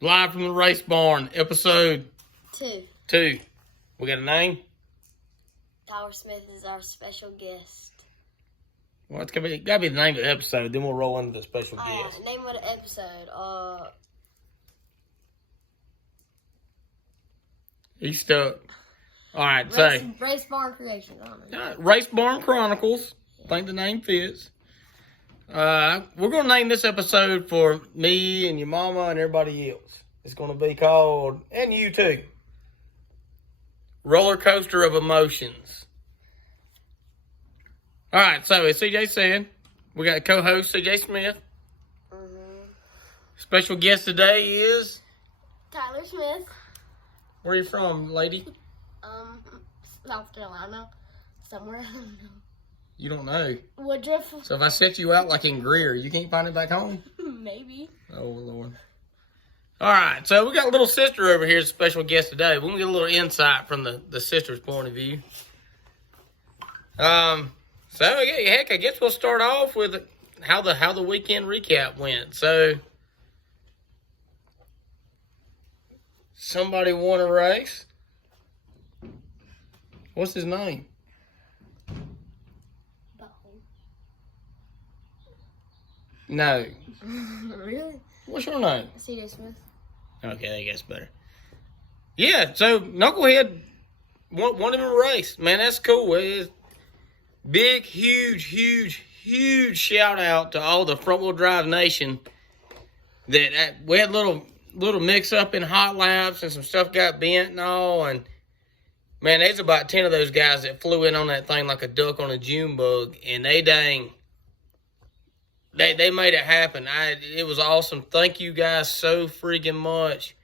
Live from the race barn, episode 2. We got a name? Tylar Smith is our special guest. Well, it's gotta be the name of the episode, then we'll roll into the special guest. Name of the episode. He's stuck. All right, Racebarn Creations. Racebarn Chronicles. I think the name fits. We're going to name this episode for me and your mama and everybody else. It's going to be called, and you too, Roller Coaster of Emotions. All right, so as CJ said, we got co-host CJ Smith. Special guest today is Tyler Smith. Where are you from, lady? South Carolina. Somewhere, I don't know. You don't know. Woodruff. So if I set you out like in Greer, you can't find it back home? Maybe. Oh, Lord. All right, so we got a little sister over here as a special guest today. We're going to get a little insight from the sister's point of view. So, yeah, heck, I guess we'll start off with how the weekend recap went. So, somebody won a race. What's his name? No. Really? What's your name? CJ Smith. Okay, I guess better. Yeah, so Knucklehead won him a race. Man, that's cool. It's big, huge shout out to all the front wheel drive nation. That we had a little mix up in hot laps and some stuff got bent and all. And man, there's about 10 of those guys that flew in on that thing like a duck on a June bug, and they made it happen. It was awesome. Thank you guys so freaking much.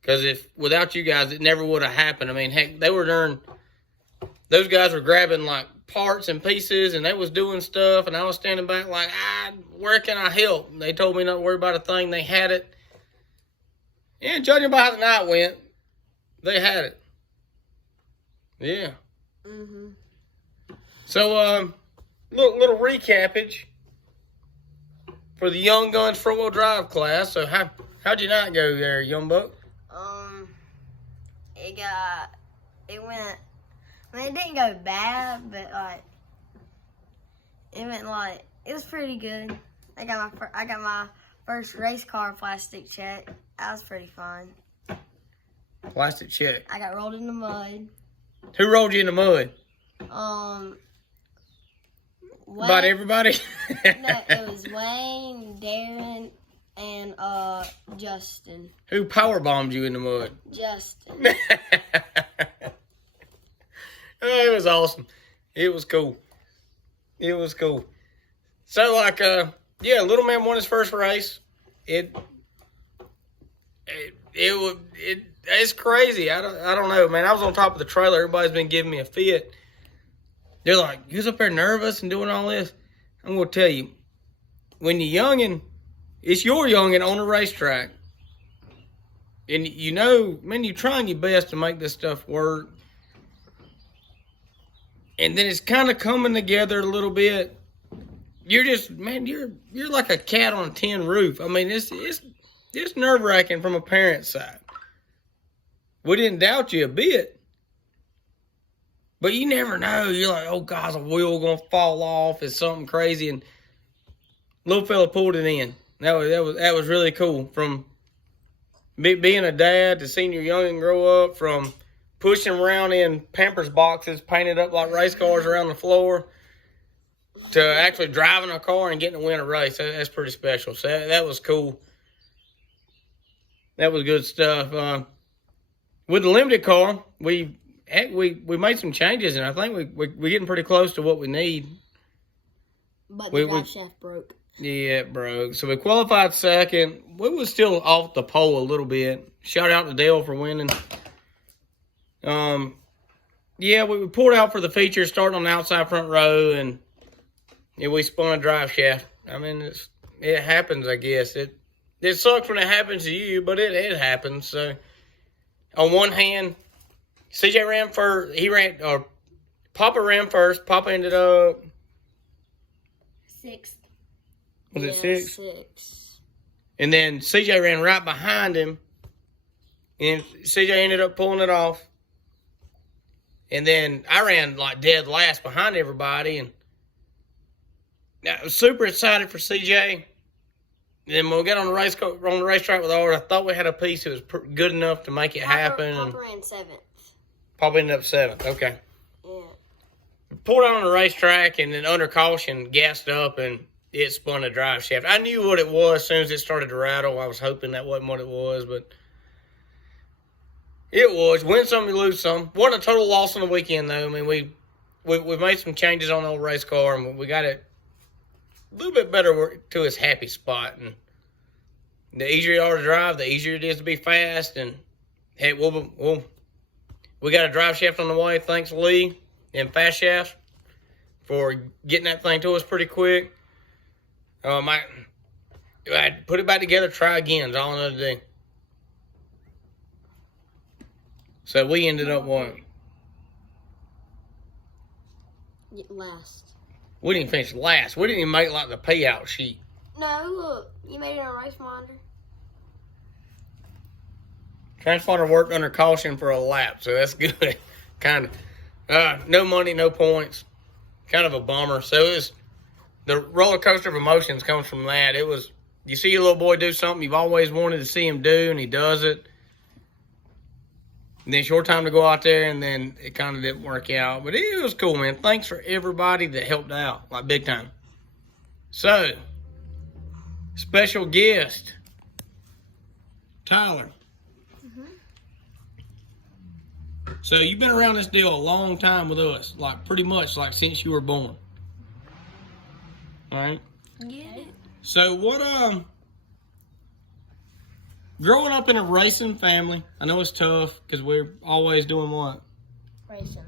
Because without you guys, it never would have happened. I mean, heck, those guys were grabbing like parts and pieces, and they was doing stuff, and I was standing back like, where can I help? And they told me not to worry about a thing. They had it. And judging by how the night went, they had it. Yeah. So, little recappage for the Young Guns front wheel drive class. So how'd you not go there, young buck? It didn't go bad, but it was pretty good. I got my first race car plastic check. That was pretty fun. Plastic check. I got rolled in the mud. Who rolled you in the mud? About everybody? No, it was Wayne, Darren, and Justin. Who powerbombed you in the mud? Justin. Oh, it was awesome. It was cool. So, little man won his first race. It's crazy. I don't know, man. I was on top of the trailer. Everybody's been giving me a fit. They're like, you was up there nervous and doing all this? I'm going to tell you, when you're youngin', it's your youngin' on the racetrack. And you know, man, you're trying your best to make this stuff work. And then it's kind of coming together a little bit. You're just, man, you're like a cat on a tin roof. I mean, it's nerve-wracking from a parent's side. We didn't doubt you a bit. But you never know. You're like, oh, God, is a wheel going to fall off? Is something crazy? And little fella pulled it in. That was really cool. From being a dad to seeing your youngin' grow up, from pushing around in Pampers boxes painted up like race cars around the floor, to actually driving a car and getting to win a race. That's pretty special. So that was cool. That was good stuff. With the limited car, we made some changes, and I think we're getting pretty close to what we need. But the drive shaft broke. Yeah, it broke. So we qualified second. We was still off the pole a little bit. Shout out to Dale for winning. We pulled out for the feature, starting on the outside front row, and we spun a drive shaft. I mean, it happens, I guess. It sucks when it happens to you, but it happens. So, on one hand, CJ ran first. Papa ran first. Papa ended up sixth. Was it sixth? Sixth. And then CJ ran right behind him. And CJ ended up pulling it off. And then I ran like dead last behind everybody. And I was super excited for CJ. And then when we got on the racetrack with Art, I thought we had a piece that was good enough to make it happen. Papa ran 7th. Papa ended up 7th. Okay. Yeah. Pulled out on the racetrack and then under caution, gassed up and it spun a drive shaft. I knew what it was as soon as it started to rattle. I was hoping that wasn't what it was, but it was. Win some, you lose some. Wasn't a total loss on the weekend, though. I mean, we made some changes on the old race car, and we got it a little bit better to its happy spot. And the easier you are to drive, the easier it is to be fast. And hey, we got a drive shaft on the way, thanks Lee and Fast Shafts for getting that thing to us pretty quick. I put it back together, try again is all I know to do. So we ended up what? Last. We didn't finish last. We didn't even make like the payout sheet. No, look. You made it on Race Monitor. Transponder worked under caution for a lap, so that's good. Kind of. No money, no points. Kind of a bummer. So it was, the roller coaster of emotions comes from that. It was, you see your little boy do something you've always wanted to see him do, and he does it. And then short time to go out there, and then it kind of didn't work out. But it was cool, man. Thanks for everybody that helped out, like big time. So, special guest, Tyler. So you've been around this deal a long time with us, like pretty much like since you were born. All right. Yeah. So what? Growing up in a racing family, I know it's tough because we're always doing what? Racing.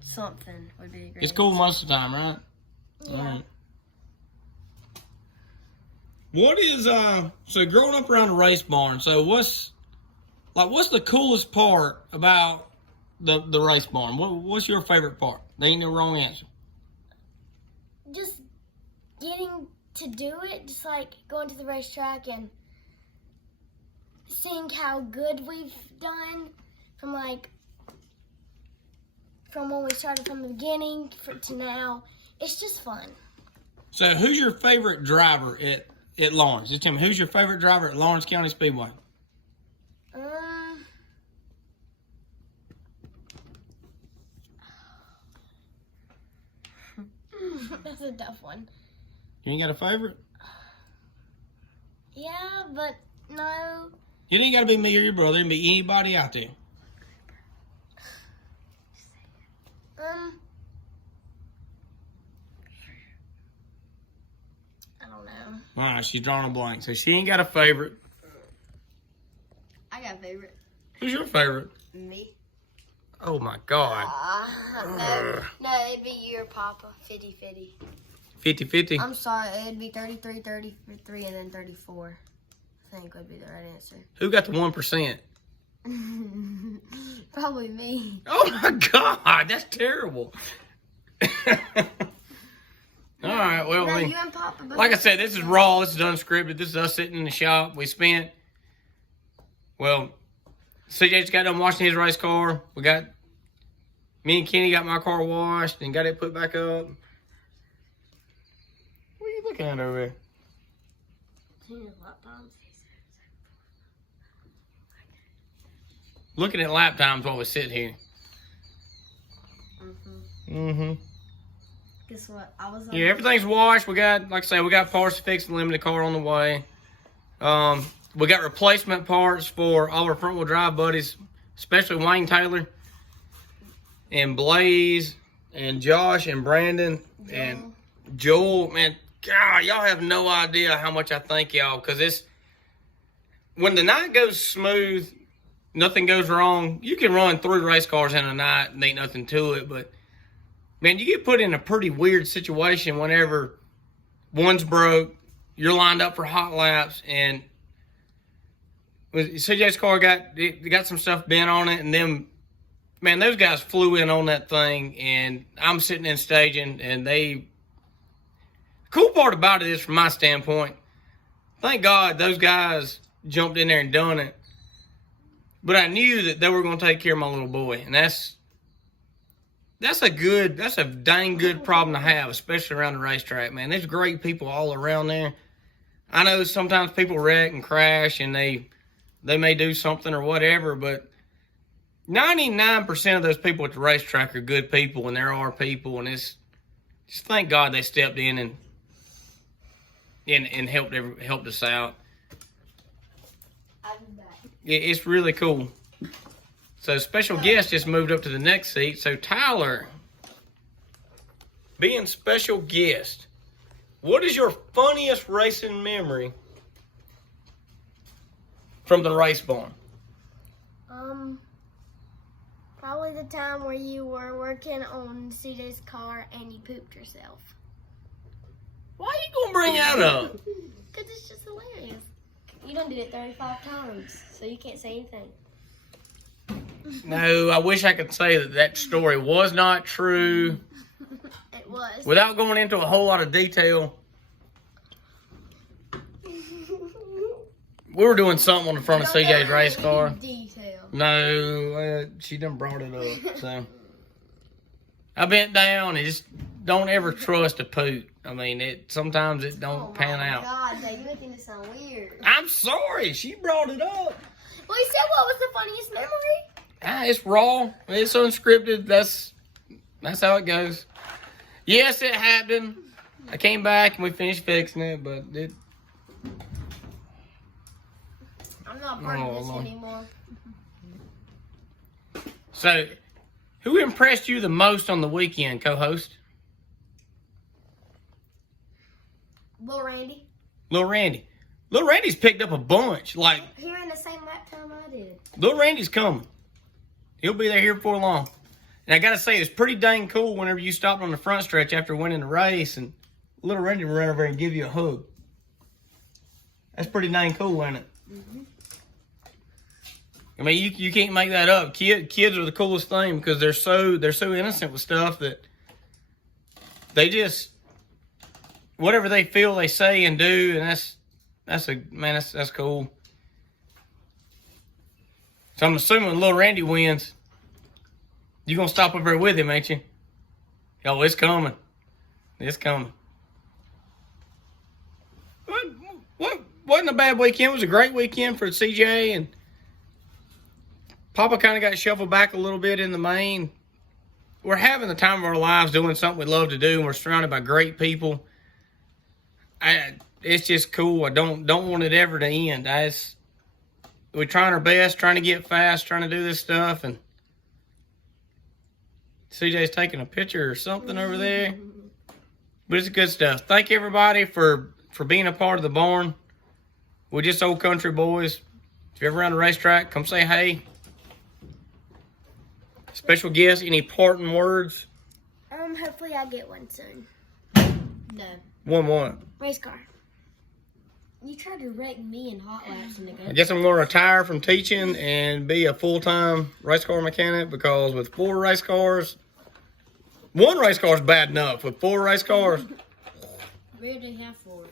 Something would be great. It's cool most of the time, right? Yeah. All right. What is so growing up around a race barn? So what's the coolest part about the race barn? What's your favorite part? There ain't no wrong answer. Just getting to do it, just like going to the racetrack and seeing how good we've done from when we started from the beginning to now. It's just fun. So who's your favorite driver at Lawrence? Just tell me, who's your favorite driver at Lawrence County Speedway? That's a tough one. You ain't got a favorite? Yeah, but no. It ain't got to be me or your brother. It can be anybody out there. I don't know. All right, she's drawing a blank. So she ain't got a favorite. I got a favorite. Who's your favorite? Me. Oh, my God. No, it'd be you or Papa. 50-50. 50-50? I'm sorry, it'd be 33, 33, and then 34. I think would be the right answer. Who got the 1%? Probably me. Oh, my God. That's terrible. All right, well, No, you and Papa. like I said, this is raw. This is unscripted. This is us sitting in the shop. We spent, well, CJ's got done washing his race car. Me and Kenny got my car washed and got it put back up. What are you looking at over there? Looking at lap times while we sit here. Guess what? I was. Yeah, everything's washed. We got, like I say, we got parts to fix the limited car on the way. We got replacement parts for all our front wheel drive buddies, especially Wayne Taylor and Blaze and Josh and Brandon and Joel. Man, God, y'all have no idea how much I thank y'all, because when the night goes smooth, nothing goes wrong. You can run 3 race cars in a night and ain't nothing to it, but man, you get put in a pretty weird situation whenever one's broke, you're lined up for hot laps, and CJ's car got some stuff bent on it, and then, man, those guys flew in on that thing, and I'm sitting in staging, and the cool part about it is, from my standpoint, thank God those guys jumped in there and done it. But I knew that they were going to take care of my little boy. And that's a dang good problem to have, especially around the racetrack, man. There's great people all around there. I know sometimes people wreck and crash and they may do something or whatever, but 99% of those people at the racetrack are good people, and there are people, and it's just thank God they stepped in and helped us out. It's really cool. So special guest just moved up to the next seat. So Tyler, being special guest, what is your funniest racing memory from the race barn? Probably the time where you were working on CJ's car and you pooped yourself. Why are you gonna bring that up? Because it's just hilarious. You done did it 35 times, so you can't say anything. No, I wish I could say that story was not true. It was. Without going into a whole lot of detail, we were doing something on the front of CJ's race car. Detail. No, she done brought it up. So I bent down and just don't ever trust a poot. I mean, sometimes it don't pan out. God, Dave, you're making this sound weird. I'm sorry, she brought it up. Well, you said what was the funniest memory? It's raw. It's unscripted. That's how it goes. Yes, it happened. I came back and we finished fixing it, but it. I'm not part of this Lord. anymore. So, who impressed you the most on the weekend, co-host? Lil Randy. Lil Randy. Lil Randy's picked up a bunch. Like, He ran the same lap time I did. Lil Randy's coming. He'll be there here before long. And I got to say, it's pretty dang cool whenever you stopped on the front stretch after winning the race and Lil Randy will run over and give you a hug. That's pretty dang cool, ain't it? Mm-hmm. I mean, you can't make that up. Kids are the coolest thing because they're so innocent with stuff that they just whatever they feel they say and do, and that's cool. So I'm assuming Lil Randy wins. You gonna stop over there with him, ain't you? Oh, it's coming. It's coming. What wasn't a bad weekend. It was a great weekend for CJ, and Papa kind of got shuffled back a little bit in the main. We're having the time of our lives doing something we love to do, and we're surrounded by great people. It's just cool. I don't want it ever to end. We're trying our best, trying to get fast, trying to do this stuff, and CJ's taking a picture or something over there. But it's good stuff. Thank you, everybody, for being a part of the barn. We're just old country boys. If you're ever around the racetrack, come say hey. Special guest, any parting words? Hopefully I get one soon. No. One. Race car. You tried to wreck me in hot laps in the I guess I'm going to retire from teaching and be a full-time race car mechanic because with 4 race cars, 1 race car is bad enough. With 4 race cars, Where do they have 4?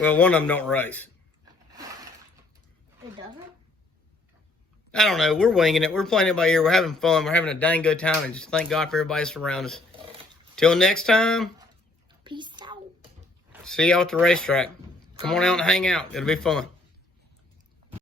well, one of them don't race. It doesn't? I don't know. We're winging it. We're playing it by ear. We're having fun. We're having a dang good time, and just thank God for everybody that's around us. Till next time, Peace out. see y'all at the racetrack. Come on out and hang out. It'll be fun.